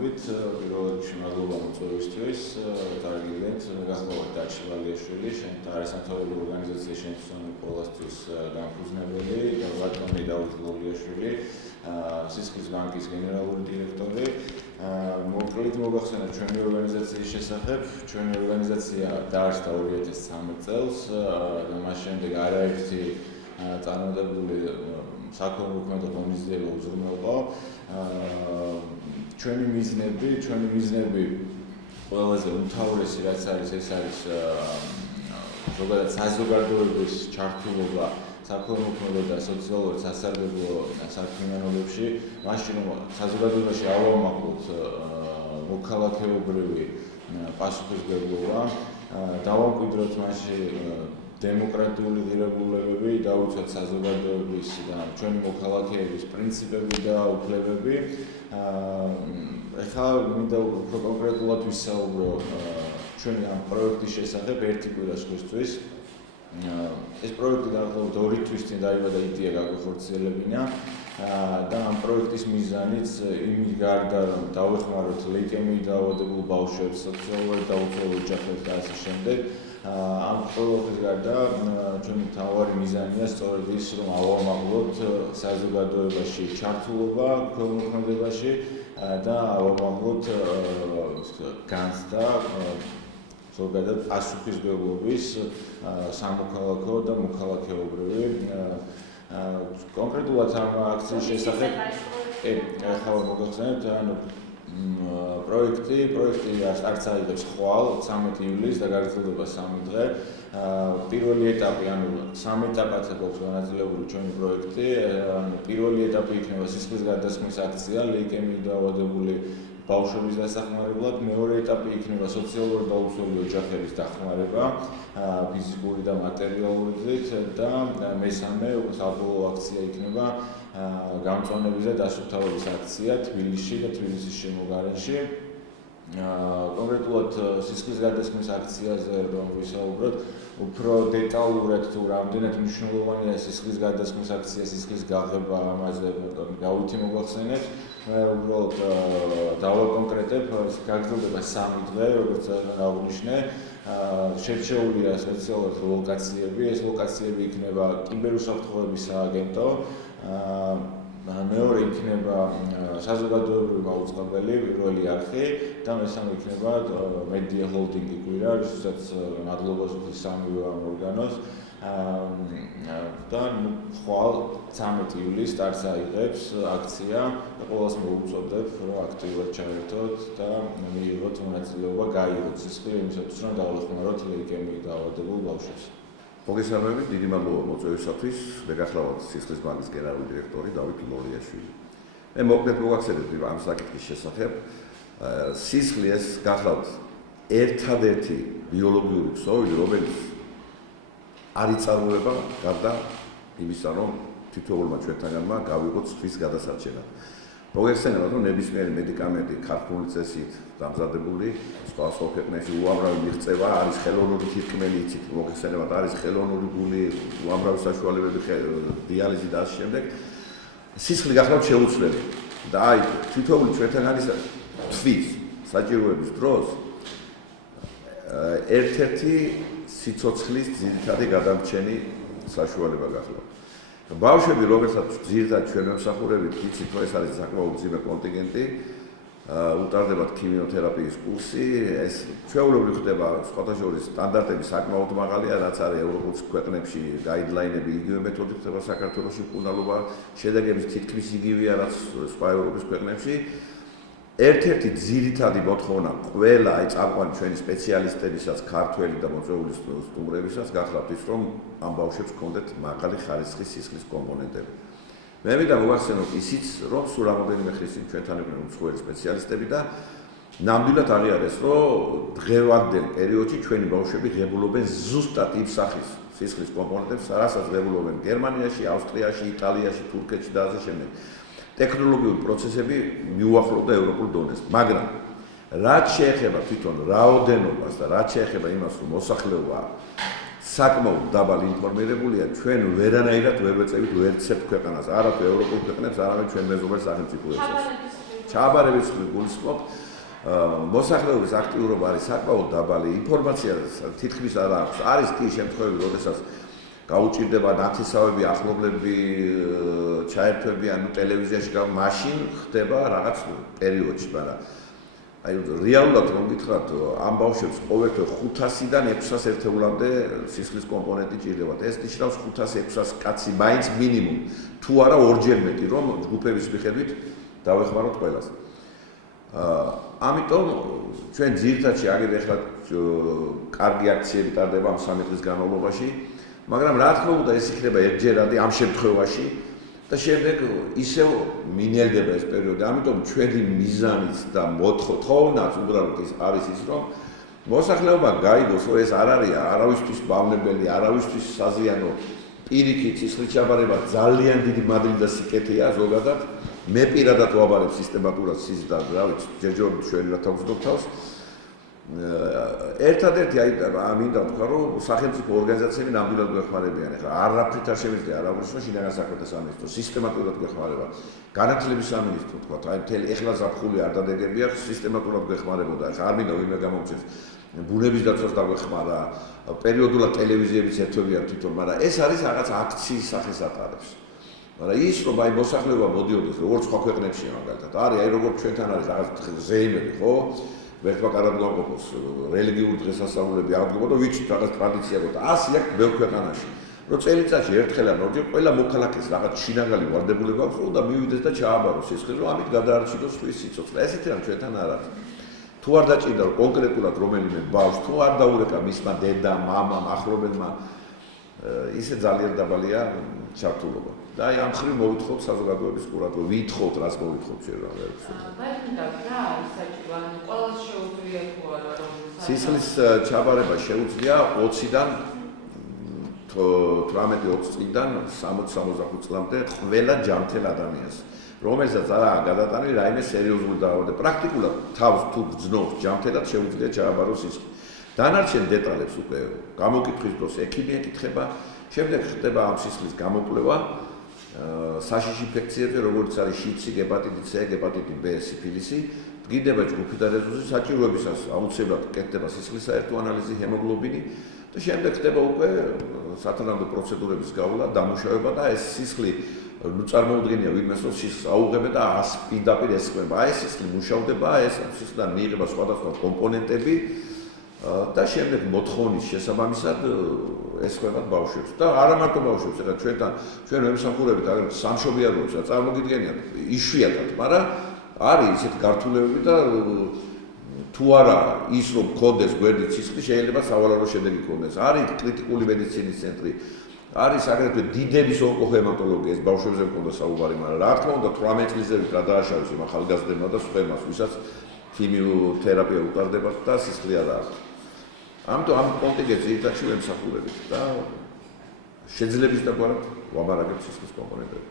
მოგესალმებით. პირველ რიგში მადლობა მოწვევისთვის. დარგილეთ, გახლავართ დარჩი ვალიაშვილი, არასამთავრობო ორგანიზაციის შემოსავალი ყოველთვის განხუზნებელი, ბატონი დავით ლოლიაშვილი, სისხლის ბანკის გენერალური დირექტორი. მოკლედ მოგახსენებთ ჩვენი ორგანიზაციის შესახებ. ჩვენი ორგანიზაცია დაარსდა 2013 წელს და მას შემდეგ არაერთი წარმატებული საქველმოქმედო ღონისძიება უზრუნველყო. ჩვენი მიზნები ყველაზე უმთავრესი რაც არის ეს არის ზოგადად საზოგადოების ჩართულობა საქველმოქმედო და სოციალურ სასარგებლო საქმიანობებში, მაშინ რომ საზოგადოებაში ავამაყლოთ მოქალაქეობრივი პასუხისმგებლობა, დავამკვიდროთ მასში დემოკრატიული ღირებულებები, დავუცვათ საზოგადოების და ჩვენი მოქალაქეების პრინციპები და უფლებები. ეხლა მინდა უფრო კონკრეტულად ვისაუბრო ჩვენი ამ პროექტის შესახებ ერთი კვირას ხისთვის. ეს პროექტი დაახლოებით 2 თვის წინ დაიბადა იდეა გაგვეხორციელებინა და ამ პროექტის მიზანიც იმის გარდა რომ დავეხმაროთ ლეიკემიით დაავადებულ ბავშვებს, სოციალურად დაუცველ ოჯახებს და ასე შემდეგ. ამ პროექტის გარდა ჩვენი მთავარი მიზანია სწორედ ის, რომ ავამაღლოთ საზოგადოებაში ჩართულობა ქველმოქმედებაში და ავამაღლოთ განცდა ზოგადად პასუხისმგებლობის სამოქალაქო და მოქალაქეობრივი. კონკრეტულად ამ აქციის შესახებ ახლა მოგახსენებთ, პროექტი არც აიღებს ხვალ 13 ივლისს და გაგრძელდება 3 დღე. პირველი ეტაპი, ანუ 3 ეტაპად გვაქვს განაწილებული ჩვენი პროექტი. პირველი ეტაპი იქნება სისხლის გადასხმის აქცია ლეიკემიით დაავადებული ბავშვების დასახმარებლად, მეორე ეტაპი იქნება სოციალურად დაუცველი ოჯახების დახმარება, ფიზიკური და მატერიალური გზით და მესამე საბოლოო აქცია იქნება გამწვანების და დასუფთავების აქცია თბილისში და თბილისის შემოგარენში. კონკრეტულად სისხლის გადასხმის აქციაზე რომ ვისაუბროთ, უფრო დეტალურად თუ რამდენად მნიშვნელოვანია სისხლის გადასხმის აქცია, სისხლის გაღება, ამაზე გავითი მოგახსენებთ. უბრალოდ დავაკონკრეტებ, გაგრძელდება 3 დღე, როგორც აღნიშნე. შერჩეულია სპეციალურად ლოკაციები, ეს ლოკაციები იქნება კიბერუსაფრთხოების სააგენტო, მეორე იქნება საზოგადოებრივი მაუწყებელი პირველი არხი და მესამე იქნება მედია ჰოლდინგი კვირა, ვისაც მადლობას ვუხდი სამივე ამ ორგანოს. და ხვალ 13 ივლისს სტარტს აიღებს აქცია და ყველას მოუწოდებ, რომ აქტიურად ჩაერთოთ და მიიღოთ მონაწილეობა, გაიღოთ სისხლი იმისათვის, რომ დავეხმაროთ ლეიკემიით დაავადებულ ბავშვებს. მოგესალმებით, დიდი მადლობა მოწვევისათვის. მე გახლავართ სისხლის ბანკის გენერალური დირექტორი დავით ლოლიაშვილი. მე მოკლედ მოგახსენებთ ამ საკითხის შესახებ. სისხლი ეს გახლავთ ერთადერთი ბიოლოგიური ქსოვილი, რომელიც არ იწარმოება გარდა იმისა, რომ თითოეულმა ჩვენთანმა გავიღოთ სხვის გადასარჩენა. მოგეხსენებათ, რომ ნებისმიერი მედიკამენტი ქართული წესით დამზადებული, სხვა ქვეყნებში უამრავი მიღწევა არის ხელოვნური თირკმელი, იცით, მოგეხსენებათ, არის ხელოვნური გული, უამრავი საშუალებები, დიალიზი და ასე შემდეგ. სისხლი გახლავთ შეუცვლელი და აი თითოეული ჩვენთანგანის თვის საჭიროების დროს ერთ-ერთი სიცოცხლის ძირითადი გადამრჩენი საშუალება გახლავთ. ბავშვები, რომელსაც ძირითადად ჩვენ ვემსახურებით, იცით, რომ ეს არის საკმაოდ მძიმე კონტინგენტი, უტარდებათ ქიმიოთერაპიის კურსი, ეს ჩვეულებრივ ხდება სხვათა შორის სტანდარტები საკმაოდ მაღალია, რაც არის ევროპულ ქვეყნებში გაიდლაინები, იგივე მეთოდით ხდება საქართველოში მკურნალობა, შედეგები თითქმის იგივეა, რაც სხვა ევროპის ქვეყნებში. ერთ-ერთი ძირითადი მოთხოვნა ყველა აი წამყვანი ჩვენი სპეციალისტებისაც, ქართველი და მოწვეული სტუმრებისაც გახლავთ ის, რომ ამ ბავშვებს ჰქონდეთ მაღალი ხარისხის სისხლის კომპონენტები. მე მინდა მოვახსენოთ ისიც, რომ სულ რამოდენიმე ხნის წინ ჩვენთან იყვნენ უცხოელი სპეციალისტები და ნამდვილად აღიარეს, რომ დღევანდელ პერიოდში ჩვენი ბავშვები ღებულობენ ზუსტად იმ სახის სისხლის კომპონენტებს, რასაც ღებულობენ გერმანიაში, ავსტრიაში, იტალიაში, თურქეთში და ასე შემდეგ. ტექნოლოგიური პროცესები მიუახლოვდა ევროპულ დონეს, მაგრამ რაც შეეხება თვითონ რაოდენობას და რაც შეეხება იმას, რომ მოსახლეობა საკმაოდ დაბალი ინფორმირებულია, ჩვენ ვერანაირად ვერ ვეწევით ვერცერთ ქვეყანას, არა თუ ევროპულ ქვეყნებს, არამედ ჩვენ მეზობელ სახელმწიფოებსაც. ჩააბარების გულისხმობ მოსახლეობის აქტიურობა არის საკმაოდ დაბალი, ინფორმაცია თითქმის არ აქვს. არის კი შემთხვევები, როდესაც გაუჭირდება ნათესავები, ახლობლები, ჩაერთვები, ანუ ტელევიზიაში მაშინ ხდება რაღაც პერიოდში, მაგრამ აი რეალურად რომ გითხრათ, ამ ბავშვებს ყოველდღე 500-დან 600 ერთეულამდე სისხლის კომპონენტი ჭირდებათ. ეს ნიშნავს 500-600 კაცი მაინც მინიმუმ, თუ არა ორჯერ მეტი, რომ ჯგუფების მიხედვით დავეხმაროთ ყველას. ამიტომ ჩვენ ძირითადში აგერ ახლა კარგი აქციები ტარდება ამ 3 დღის განმავლობაში, მაგრამ რა თქმა უნდა ეს იქნება ერთჯერადი ამ შემთხვევაში და შემდეგ ისევ მინელდება ეს პერიოდი. ამიტომ ჩვენი მიზანიც და მოთხოვნაც უბრალოდ არის ის, რომ მოსახლეობა გაიგოს, რომ ეს არ არის არავისთვის ბავნებელი, არავისთვის საზიანო პირიქით სისხლის ჩაბარება ძალიან დიდი მადლი და სიკეთეა ზოგადად. მე პირადად ვაბარებ სისტემატურად სიზიდად, რა ვიცი, ჯერჯერობით ჩვენი რა თავს დოქთავს. ერთადერთი მინდა ვთქვა, რომ სახელმწიფო ორგანიზაციები ნამდვილად გვეხმარებიან. ახლა არაფრით არ შემიძლია არ აღვნიშნო შინაგან საქმეთა სამინისტრო, სისტემატურად გვეხმარება. განათლების სამინისტრო თქვა, აი მთელი ახლა ზაფხული არ დადეგებია, სისტემატურად გვეხმარებოდა. ახლა არ მინდა ვინმე გამომწეს. ბუნების დაცვას დაგვეხმარა, პერიოდულად ტელევიზიებიც ერთვებიან თვითონ, მაგრამ ეს არის რაღაც აქციის სახეს ატარებს. მაგრამ ის რომ აი მოსახლეობა მოდიოდეს, როგორც სხვა ქვეყნებში მაგალითად, არის აი როგორც ჩვენთან არის რაღაც ზეიმები, ხო? ვერთმა კარადუამყოფოს რელიგიური დღესასწაულები აღდგება და ვიცით რაღაც ტრადიცია გქონდა. ასე აქვს ბევრ ქვეყანაში. რომ წელიწადში ერთხელ ან ორჯერ ყველა მოქალაქეს რაღაც შინაგანი ვალდებულება აქვს, რომ და მივიდეს და ჩააბაროს სისხლი, რომ ამით გადაარჩინოს სხვის სიცოცხლე. ესეთი რამ ჩვენთან არ არის. თუ არ დაჭირდა კონკრეტულად რომელიმე ბავშვს, თუ არ დაურეკა მისმა დედამ, მამამ, ახლობელმა, ისე ძალიან დაბალია ჩართულობა. და აი ამ ხრივ მოვითხოვთ საზოგადოების ყურადღება, ვითხოვთ რას მოვითხოვთ ჩვენ რა არის. მაინც რა არის საჭირო, ანუ ყველას შეუძლია თუ არა რომ სისხლის ჩაბარება შეუძლია 20-დან 18-20 წლიდან 60-65 წლამდე ყველა ჯანმრთელ ადამიანს, რომელსაც არაა გადატანილი რაიმე სერიოზული დაავადება. პრაქტიკულად თავს თუ გძნობს ჯანმრთელად შეუძლია ჩააბაროს სისხლი. დანარჩენ დეტალებს უკვე გამოკითხვის დროს ექიმი ეკითხება, შემდეგ ხდება ამ სისხლის გამოკვლევა საშიში ინფექციებზე, როგორც არის შიცი, ჰეპატიტი C, ჰეპატიტი B, სიფილისი, დგინდება ჯგუფი და რეზუსი, საჭიროებისას აუცილებლად კეთდება სისხლის საერთო ანალიზი, ჰემოგლობინი და შემდეგ ხდება უკვე სათანადო პროცედურების გავლა, დამუშავება და ეს სისხლი წარმოუდგენია ვინმეს რომ სისხლს აუღებენ და პირდაპირ ესხმება. აი ეს სისხლი მუშავდება, ეს სისხლიდან მიიღება სხვადასხვა კომპონენტები და შემდეგ მოთხოვნის შესაბამისად ესხმებათ ბავშვებს და არა მარტო ბავშვებს, ეხლა ჩვენ მემსახურებით აგერ სამშობიაროებს რა წარმოგიდგენიათ იშვიათად, მაგრამ არის ისეთ გართულებები და თუ არა ის რომ გქონდეს გვერდით სისხლი შეიძლება სავალალო შედეგი გქონდეს. არის კრიტიკული მედიცინის ცენტრი, არის აგრეთვე დიდების ონკოჰემატოლოგია, ეს ბავშვებზე მქონდა საუბარი, მაგრამ რა თქმა უნდა 18 წლისევით რა დააშავეს იმ ახალგაზრდებმა და სხვებმაც, ვისაც ქიმიოთერაპია უტარდებათ და სისხლი არ აქვს. ამიტომ ამ კონტექსტში ძირითადად ვემსახურებით და შეძლებს და გვარად ვაბარაგებთ სისხლის კომპონენტებით.